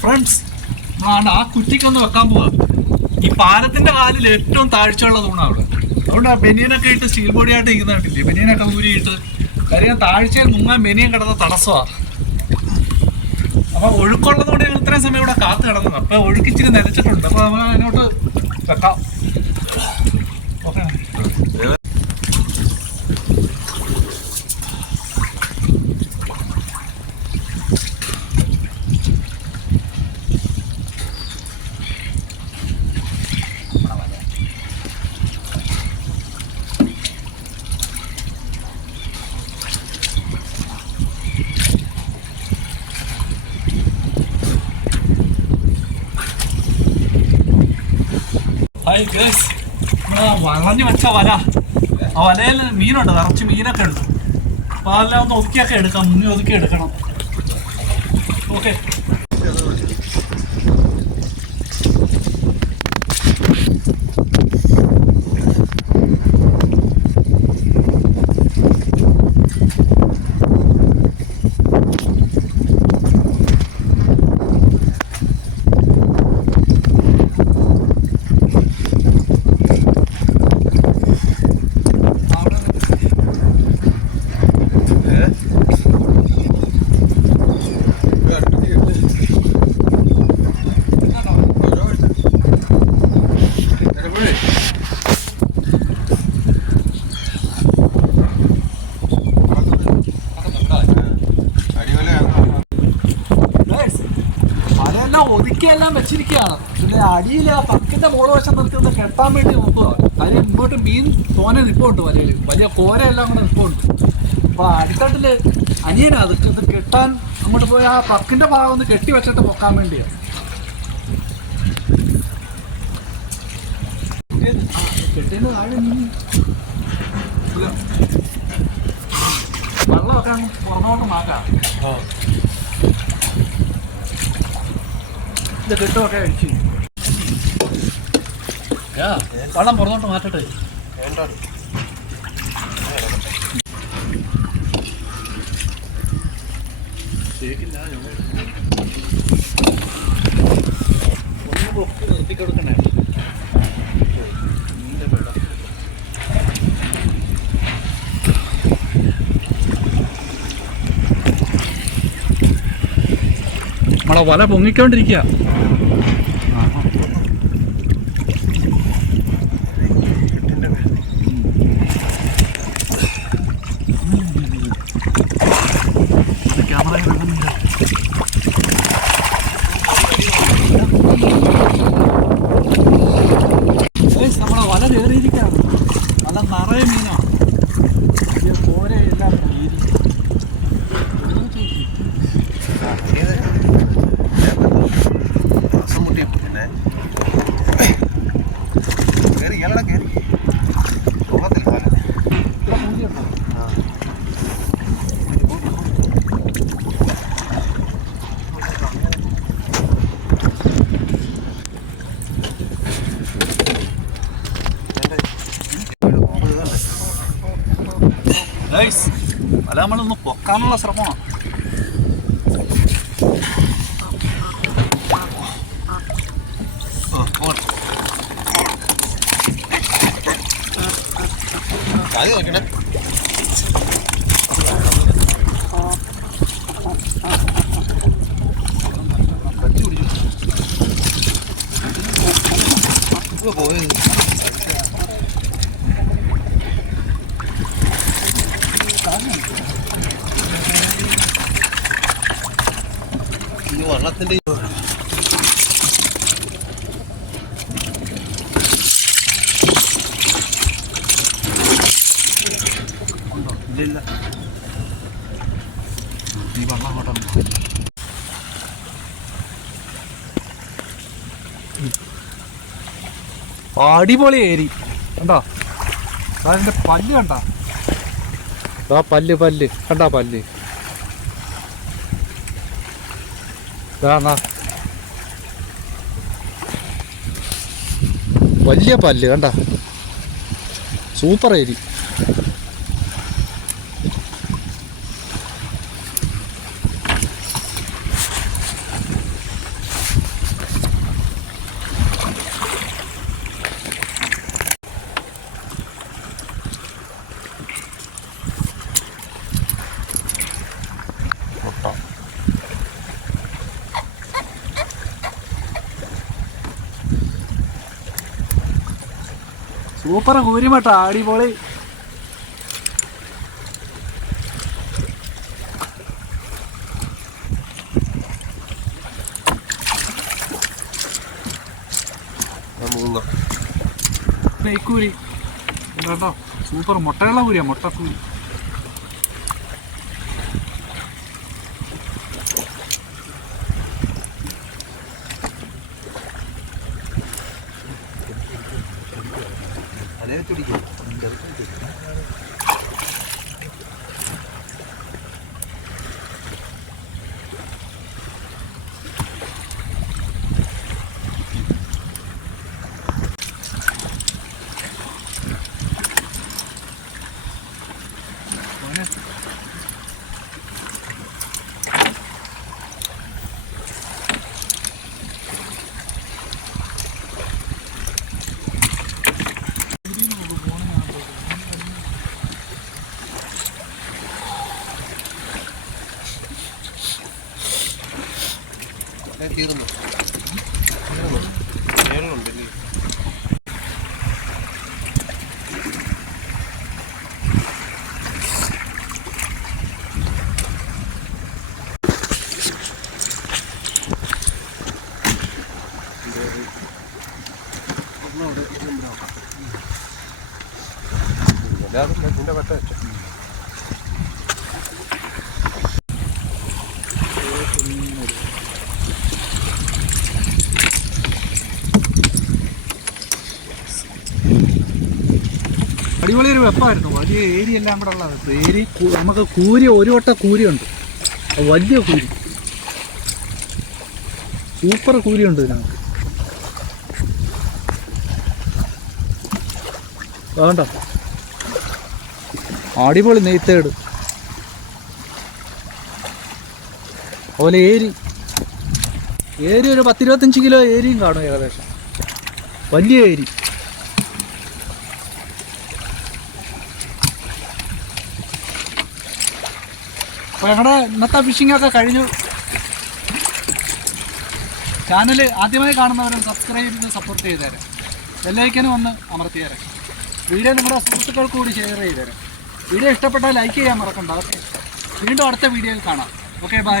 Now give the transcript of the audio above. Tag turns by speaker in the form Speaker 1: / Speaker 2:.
Speaker 1: Friends ആണ് ആ കുറ്റിക്കൊന്ന് വെക്കാൻ പോവാ. ഈ പാലത്തിന്റെ കാലിൽ ഏറ്റവും താഴ്ചയുള്ള തൂണാ അവിടെ. അതുകൊണ്ട് ആ ബനിയനൊക്കെ ഇട്ട് സ്റ്റീൽ ബോഡിയായിട്ട് ഇരിക്കുന്ന കണ്ടില്ലേ? ബനിയനൊക്കെ ഊരിയിട്ട് കാര്യം താഴ്ചയിൽ മുങ്ങാൻ ബനിയൻ കിടന്ന തടസ്സമാ അപ്പൊ ഒഴുക്കുള്ളതുകൊണ്ട് ഞങ്ങൾ ഇത്രയും സമയം ഇവിടെ കാത്തു കിടന്നത്. അപ്പൊ ഒഴുക്കിച്ചിരി നിലച്ചിട്ടുണ്ട്. അപ്പൊ നമ്മൾ അതിനോട്ട് വെക്കാം ഓക്കെ ഹായ് വളഞ്ഞു വെച്ച വല. ആ വലയിൽ മീനുണ്ട്. നിറച്ച് മീനൊക്കെ ഉണ്ട്. അപ്പോൾ അതെല്ലാം ഒന്ന് ഒതുക്കിയൊക്കെ എടുക്കാം. മുന്നേ ഒതുക്കി എടുക്കണം. ഓക്കെ വലയെല്ലാം ഒതുക്കിയെല്ലാം വെച്ചിരിക്കുകയാണ്. പിന്നെ അടിയിൽ ആ പക്കിന്റെ മുകൾ വശം നിർത്തി ഒന്ന് കെട്ടാൻ വേണ്ടി നോക്കുക. അതിന് ഇങ്ങോട്ട് മീൻ തോനെ നിൽപ്പുണ്ട് വലയിൽ വലിയ കോരയെല്ലാം കൂടെ നിൽപ്പുണ്ട് അപ്പൊ അടിത്തട്ടിൽ അനിയനാ അത് ഇത് കെട്ടാൻ അങ്ങോട്ട് പോയി ആ പക്കിന്റെ ഭാഗം ഒന്ന് കെട്ടി വെച്ചിട്ട് പൊക്കാൻ വേണ്ടിയാണ്. വെള്ളമൊക്കെ പുറത്തോട്ട് മാറ്റാം. കെട്ടുമൊക്കെ അടിച്ചു വെള്ളം പുറത്തോട്ട് മാറ്റട്ടെ. ഒന്ന് നമ്മളെ വല പൊങ്ങിക്കൊണ്ടിരിക്കുക. അല്ല നമ്മളൊന്ന് പൊക്കാനുള്ള ശ്രമമാണ്
Speaker 2: അത് പോയത്. ഈ വള്ളത്തിന്റെ
Speaker 1: ഇല്ല ഈ വെള്ളം അങ്ങോട്ടാണ് അടിപൊളി ഏരി. കണ്ടോ? അതിന്റെ പല്ല് കണ്ടാ? പല്ല് പല്ല്. കണ്ടാ പല്ല്. ദാ വലിയ പല്ല് കണ്ട? സൂപ്പർ ഏരി. സൂപ്പർ കൂരിമട്ട അടിപൊളി. നെയ്ക്കൂരി കേട്ടോ സൂപ്പർ മുട്ടയുള്ള കൂരിയാ മുട്ടക്കൂരി.
Speaker 2: துடிக்குது இந்த
Speaker 1: இடத்துல
Speaker 2: തീർന്നു മേളുണ്ടല്ലേ എല്ലാതും ഇതിന്റെ പട്ട വെച്ചോ.
Speaker 1: അടിപൊളി ഒരു വെപ്പായിരുന്നു. വലിയ ഏരി എല്ലാം കൂടെ ഉള്ളത്. ഏരി നമുക്ക് കൂരി ഒരു വട്ട കൂരിയുണ്ട്. വലിയ കൂരി. സൂപ്പർ കൂരിയുണ്ട് ഇതിനകത്ത്. വേണ്ട അടിപൊളി നെയ്ത്തേട്. അതുപോലെ ഏരി. ഏരി ഒരു പത്തിരുപത്തഞ്ച് കിലോ ഏരിയും കാണും ഏകദേശം. വലിയ ഏരി. ഞങ്ങളുടെ ഇന്നത്തെ ഒക്കെ കഴിഞ്ഞു. ചാനൽ ആദ്യമായി കാണുന്നവരും സബ്സ്ക്രൈബ് ചെയ്ത് സപ്പോർട്ട് ചെയ്തേരാം. ബെല്ലൈക്കനും ഒന്ന് അമർത്തി തരാം വീഡിയോ നിങ്ങളുടെ സുഹൃത്തുക്കൾക്ക് കൂടി ഷെയർ ചെയ്തേരാം. വീഡിയോ ഇഷ്ടപ്പെട്ടാൽ ലൈക്ക് ചെയ്യാൻ മറക്കണ്ട. വീണ്ടും അടുത്ത വീഡിയോയിൽ കാണാം. Okay bye